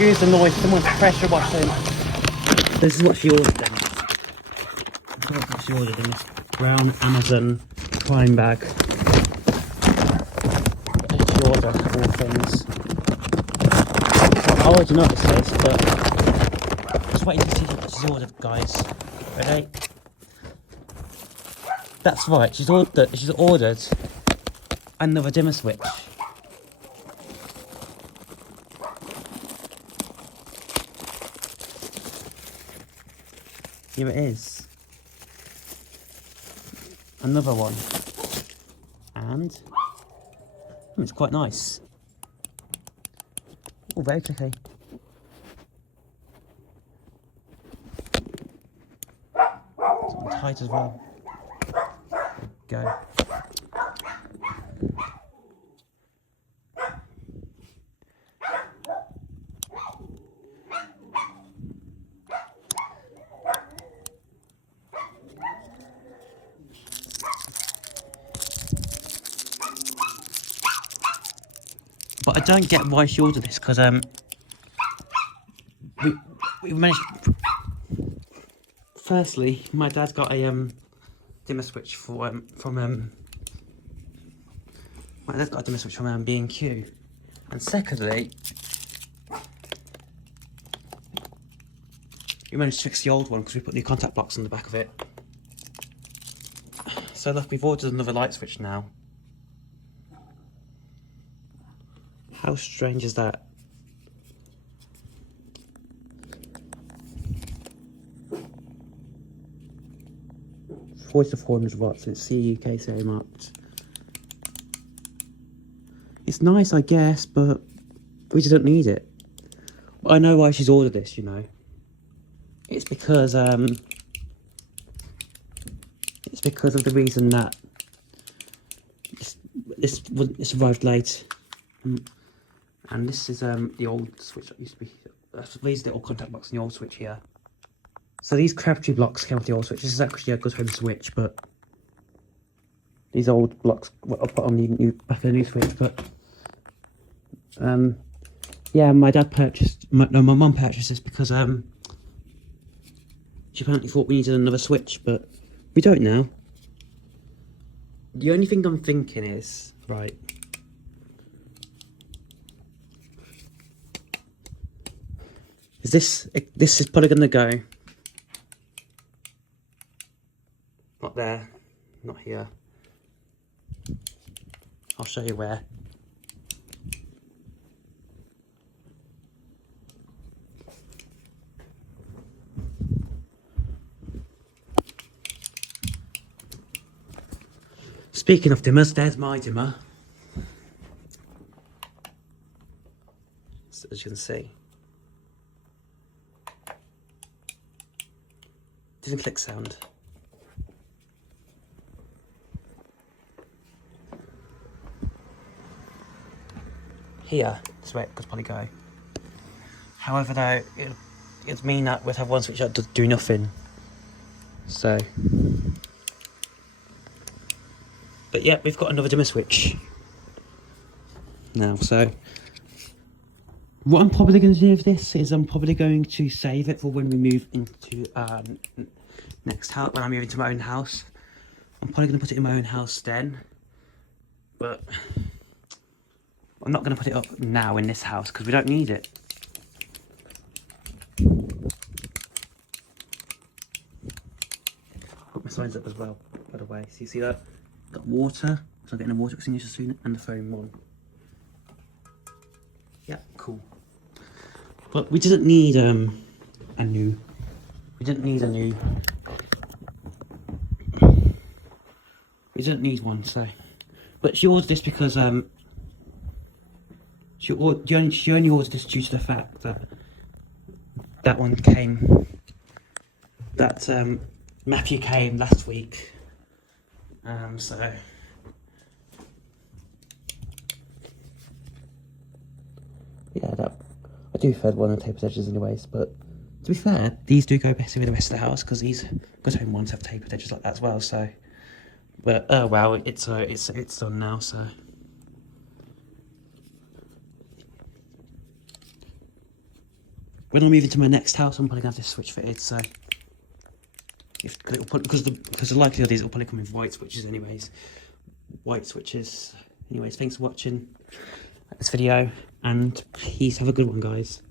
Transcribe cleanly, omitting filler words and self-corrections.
excuse the noise, someone's pressure washing. This is what she ordered then. This is what she ordered in this brown Amazon Prime bag. She ordered all things. I already know what this is, but just waiting to see what she's ordered, guys. Ready? That's right, she's ordered another dimmer switch. Here it is. Another one. And it's quite nice. Oh, very tricky. Something tight as well. There we go. But I don't get why she ordered this, because we managed. Firstly, my dad got a dimmer switch from my dad's got a dimmer switch from B&Q, and secondly, we managed to fix the old one because we put the contact blocks on the back of it. So look, we've ordered another light switch now. How strange is that? Forty to 400 watts, it's CUK CA marked. It's nice, I guess, but we just don't need it. I know why she's ordered this, you know. It's because of the reason that this arrived late. And this is the old switch that used to be. These little contact blocks in the old switch here. So these Crabtree blocks came off the old switch. This is actually a good home switch, but these old blocks I'll put on the back of the new switch. But yeah, my dad my mum purchased this because she apparently thought we needed another switch, but we don't now. The only thing I'm thinking is, right. This is probably going to go not there, not here. I'll show you where. Speaking of dimmers, there's my dimmer. As you can see. Didn't click sound. Here, that's where it could probably go. However, though, it'd mean that we'd have one switch that does do nothing. So, but yeah, we've got another dimmer switch now. So, what I'm probably going to do with this is I'm probably going to save it for when we move into next house. When I move into my own house, I'm probably going to put it in my own house then. But I'm not going to put it up now in this house because we don't need it. Put my signs up as well, by the way. So you see that? Got water, so I'm getting a water extinguisher soon, and the foam one. Yeah, cool. But we didn't need a new. We didn't need one. So, but she ordered this because she only ordered this due to the fact that that one came. That Matthew came last week. So. Yeah, I do third one on tapered edges anyways, but to be fair, these do go better with the rest of the house because these good home ones have tapered edges like that as well. So, but oh well, it's done now. So, when I move into my next house, I'm probably gonna have this switch fitted. So, because the likelihood is it'll probably come with white switches, anyways. White switches. Anyways, thanks for watching this video, and please have a good one, guys.